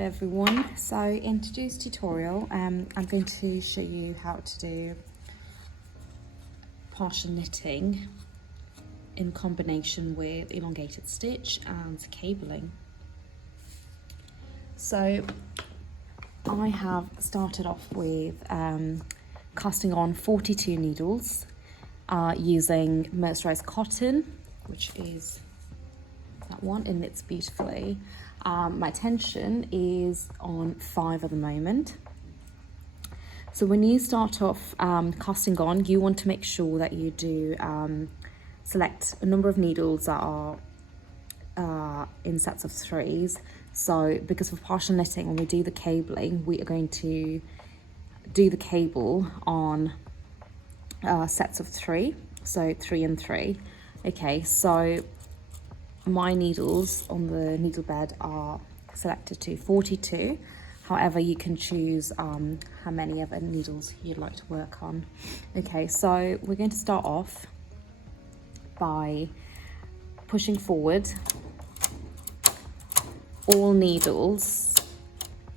everyone, so in today's tutorial I'm going to show you how to do partial knitting in combination with elongated stitch and cabling. So I have started off with casting on 42 needles using Mercerised Cotton, which is that one, it knits beautifully. My tension is on 5 at the moment. So when you start off casting on, you want to make sure that you do select a number of needles that are in sets of 3s. So because for partial knitting, when we do the cabling, we are going to do the cable on sets of 3, so 3 and 3. Okay, so my needles on the needle bed are selected to 42. However, you can choose how many other needles you'd like to work on. Okay, so we're going to start off by pushing forward all needles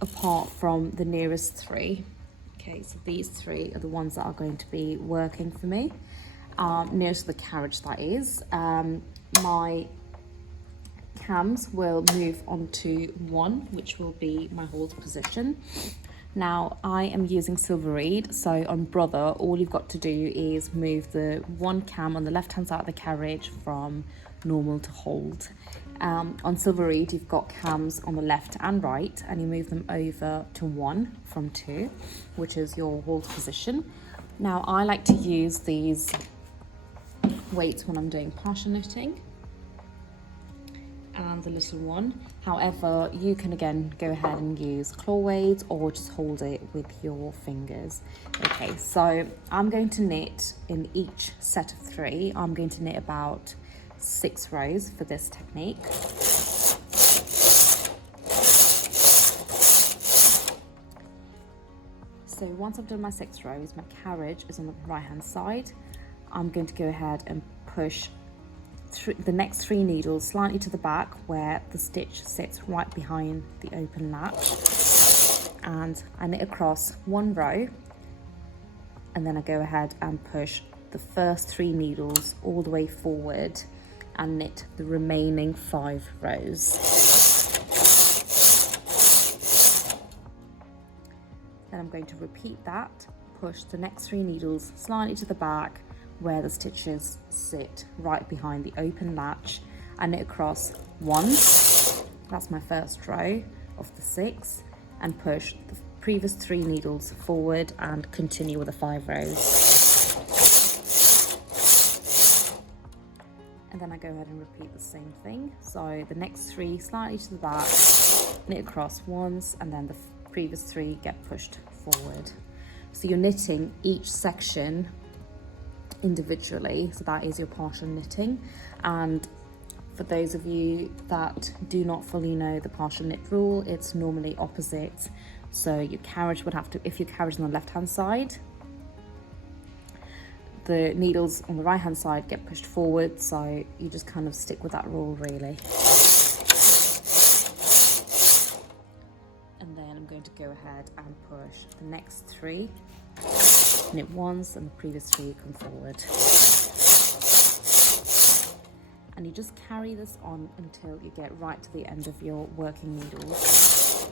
apart from the nearest 3. Okay, so these 3 are the ones that are going to be working for me, nearest to the carriage, that is. My cams will move on to 1, which will be my hold position. Now I am using Silvereed, so on Brother all you've got to do is move the 1 cam on the left hand side of the carriage from normal to hold. On Silvereed you've got cams on the left and right, and you move them over to 1 from 2, which is your hold position. Now I like to use these weights when I'm doing partial knitting and the little one. However, you can again go ahead and use claw weights or just hold it with your fingers. Okay, so I'm going to knit in each set of 3. I'm going to knit about 6 rows for this technique. So once I've done my 6 rows, my carriage is on the right hand side. I'm going to go ahead and push the next 3 needles slightly to the back where the stitch sits right behind the open latch, and I knit across 1 row, and then I go ahead and push the first 3 needles all the way forward and knit the remaining 5 rows. Then I'm going to repeat that, push the next 3 needles slightly to the back where the stitches sit right behind the open latch, and knit across 1, that's my first row of the 6, and push the previous 3 needles forward and continue with the 5 rows. And then I go ahead and repeat the same thing. So the next 3 slightly to the back, knit across once, and then the previous 3 get pushed forward. So you're knitting each section individually, so that is your partial knitting. And for those of you that do not fully know the partial knit rule, it's normally opposite. So your carriage would have to, if your carriage is on the left hand side, the needles on the right hand side get pushed forward, so you just kind of stick with that rule really. And then I'm going to go ahead and push the next 3, knit once, and the previous 3 come forward. And you just carry this on until you get right to the end of your working needles.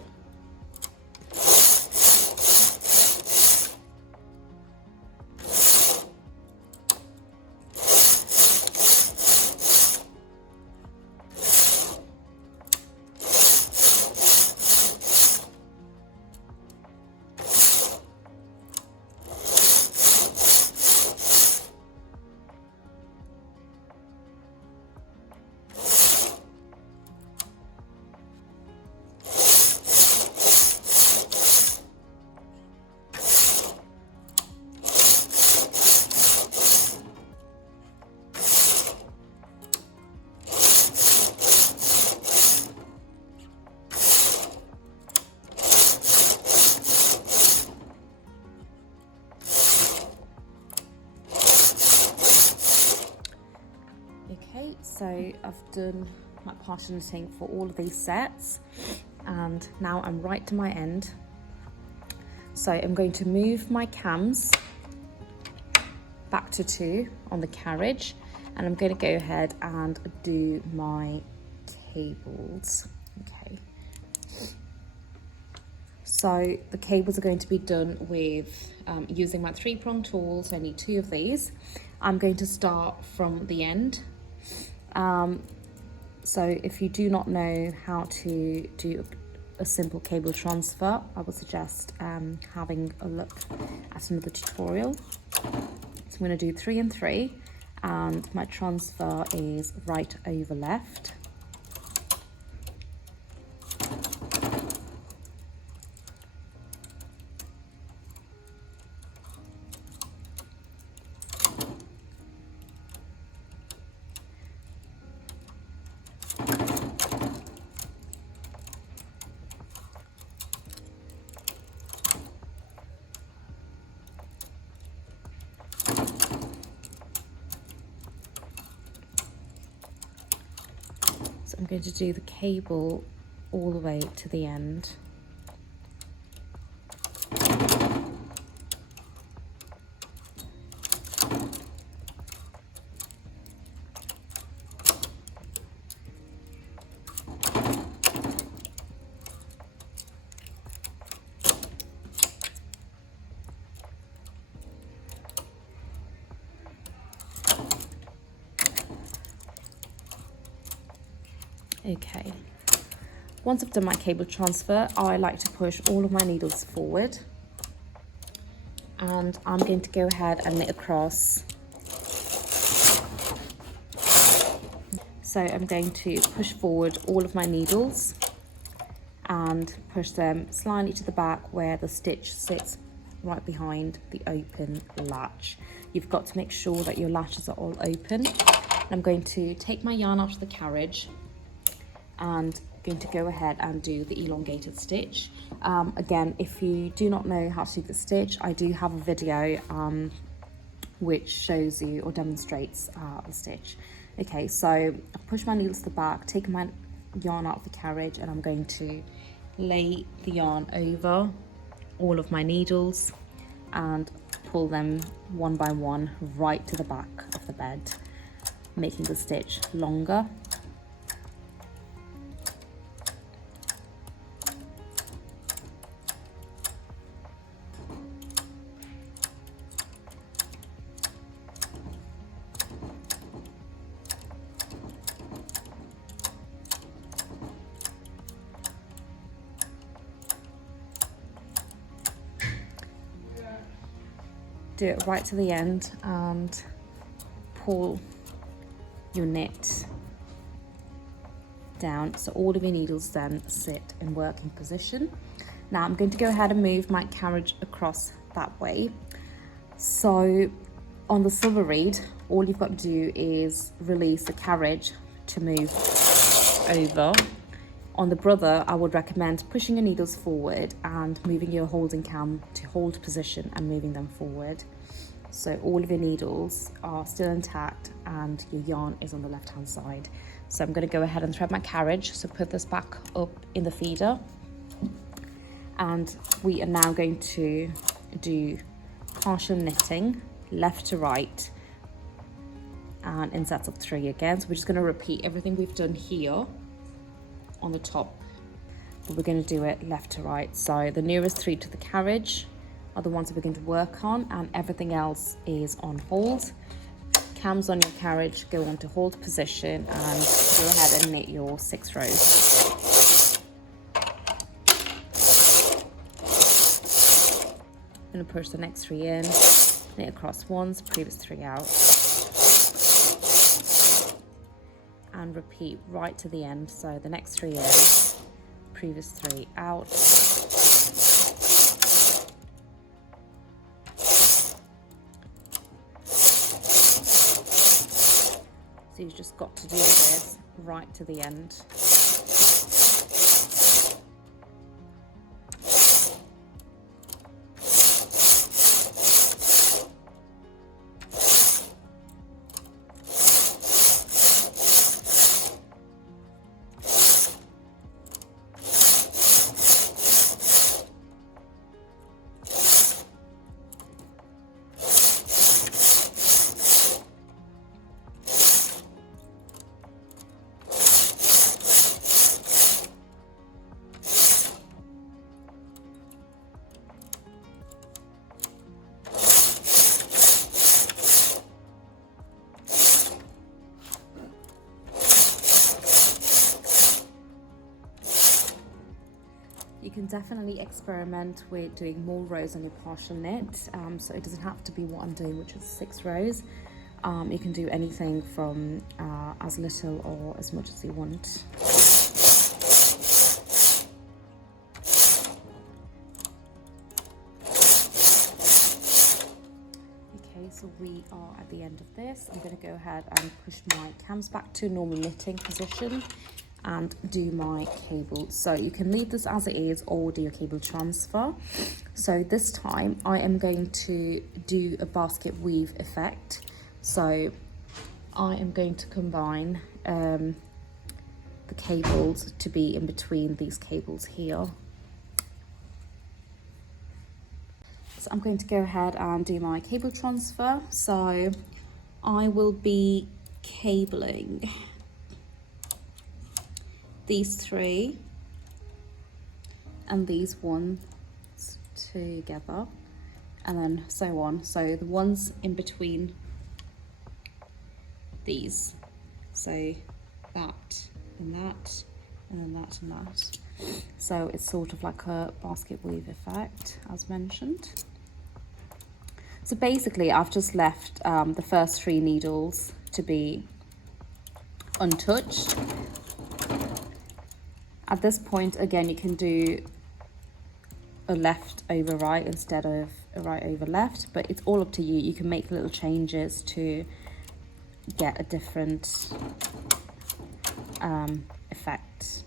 So I've done my partial knitting for all of these sets. and now I'm right to my end. So I'm going to move my cams back to 2 on the carriage, and I'm going to go ahead and do my cables. Okay. So the cables are going to be done with using my 3-prong tool, so I need 2 of these. I'm going to start from the end. So if you do not know how to do a simple cable transfer, I would suggest having a look at another tutorial. So I'm going to do 3 and 3, and my transfer is right over left. So I'm going to do the cable all the way to the end. Okay, once I've done my cable transfer, I like to push all of my needles forward, and I'm going to go ahead and knit across. So I'm going to push forward all of my needles and push them slightly to the back where the stitch sits right behind the open latch. You've got to make sure that your latches are all open. I'm going to take my yarn out of the carriage and going to go ahead and do the elongated stitch. Again, if you do not know how to do the stitch, I do have a video which shows you or demonstrates the stitch. Okay, so I've pushed my needles to the back, taken my yarn out of the carriage, and I'm going to lay the yarn over all of my needles and pull them one by one right to the back of the bed, making the stitch longer. Do it right to the end and pull your knit down so all of your needles then sit in working position. Now I'm going to go ahead and move my carriage across that way. So on the silver reed, all you've got to do is release the carriage to move over. On the brother, I would recommend pushing your needles forward and moving your holding cam to hold position and moving them forward. So all of your needles are still intact and your yarn is on the left hand side. So I'm going to go ahead and thread my carriage. So put this back up in the feeder. And we are now going to do partial knitting left to right and in sets of 3 again. So we're just going to repeat everything we've done here on the top, but we're going to do it left to right. So the nearest 3 to the carriage are the ones that we're going to work on, and everything else is on hold. Cams on your carriage go on to hold position, and go ahead and knit your 6 rows. I'm going to push the next 3 in, knit across once, previous 3 out, and repeat right to the end. So the next 3 in, previous 3 out, so you've just got to do this right to the end. You can definitely experiment with doing more rows on your partial knit, so it doesn't have to be what I'm doing, which is 6 rows. You can do anything from as little or as much as you want. Okay, so we are at the end of this. I'm going to go ahead and push my cams back to normal knitting position and do my cable. So you can leave this as it is or do a cable transfer. So this time I am going to do a basket weave effect. So I am going to combine the cables to be in between these cables here. So I'm going to go ahead and do my cable transfer. So I will be cabling these 3 and these ones together, and then so on. So the ones in between these, so that and that, and then that and that. So it's sort of like a basket weave effect, as mentioned. So basically I've just left the first 3 needles to be untouched. At this point, again, you can do a left over right instead of a right over left, but it's all up to you. You can make little changes to get a different effect.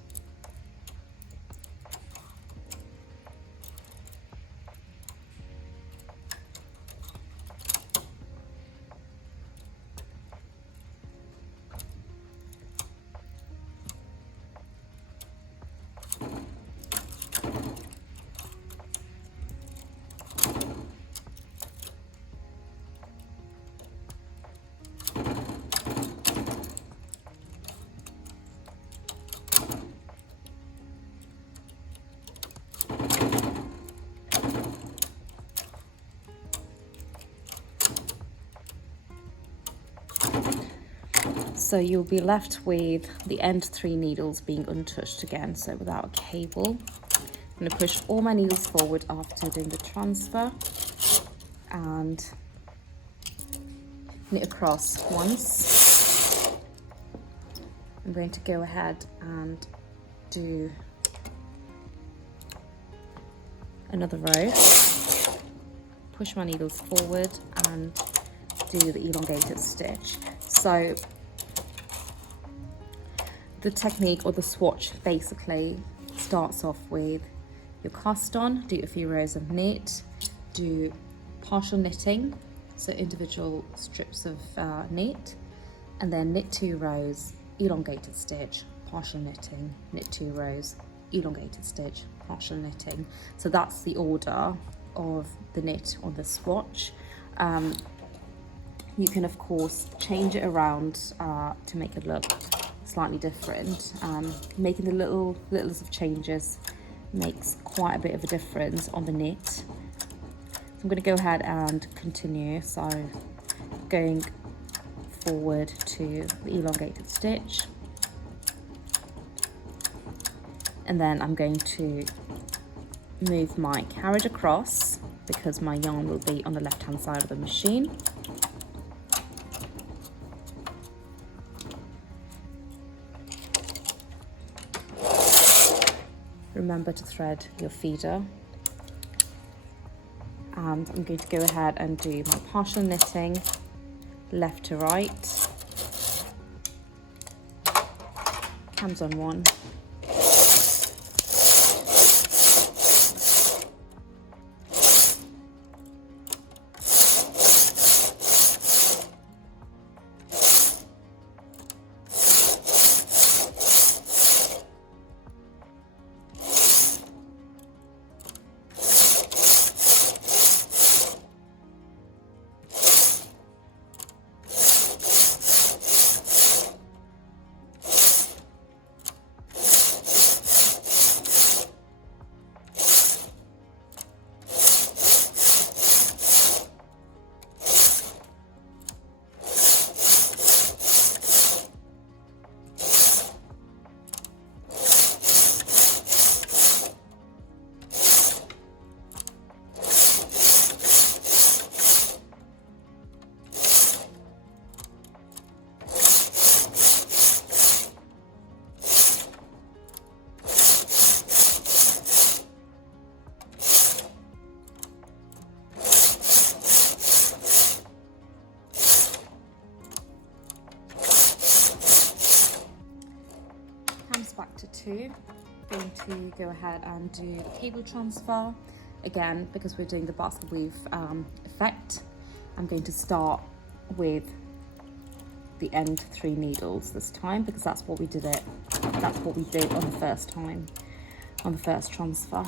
So you'll be left with the end 3 needles being untouched again, so without a cable. I'm going to push all my needles forward after doing the transfer and knit across once. I'm going to go ahead and do another row, push my needles forward and do the elongated stitch. So the technique or the swatch basically starts off with your cast on, do a few rows of knit, do partial knitting, so individual strips of knit, and then knit 2 rows, elongated stitch, partial knitting, knit 2 rows, elongated stitch, partial knitting. So that's the order of the knit on the swatch. You can of course change it around to make it look slightly different. Making the littlest of changes makes quite a bit of a difference on the knit. So I'm going to go ahead and continue. So going forward to the elongated stitch, and then I'm going to move my carriage across because my yarn will be on the left hand side of the machine. Remember to thread your feeder, and I'm going to go ahead and do my partial knitting left to right, cams on 1, back to 2. Going to go ahead and do the cable transfer. Again, because we're doing the basket weave effect, I'm going to start with the end 3 needles this time, because that's what we did on the first time, on the first transfer.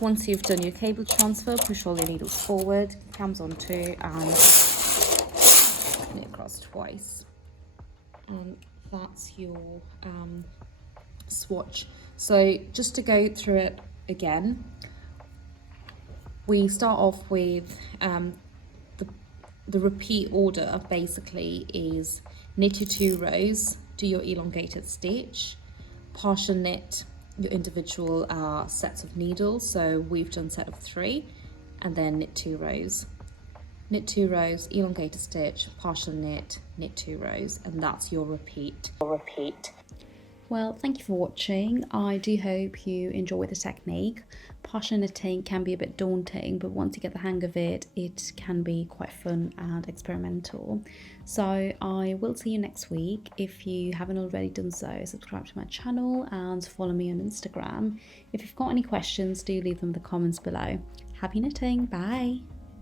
Once you've done your cable transfer, push all your needles forward, cams on 2, and knit across twice. And that's your swatch. So just to go through it again, we start off with the repeat order basically is knit your 2 rows, do your elongated stitch, partial knit your individual sets of needles. So we've done set of 3, and then knit 2 rows. Knit 2 rows, elongated stitch, partial knit, knit 2 rows, and that's your repeat. Well, thank you for watching. I do hope you enjoy the technique. Partial knitting can be a bit daunting, but once you get the hang of it, it can be quite fun and experimental. So I will see you next week. If you haven't already done so, subscribe to my channel and follow me on Instagram. If you've got any questions, do leave them in the comments below. Happy knitting, bye!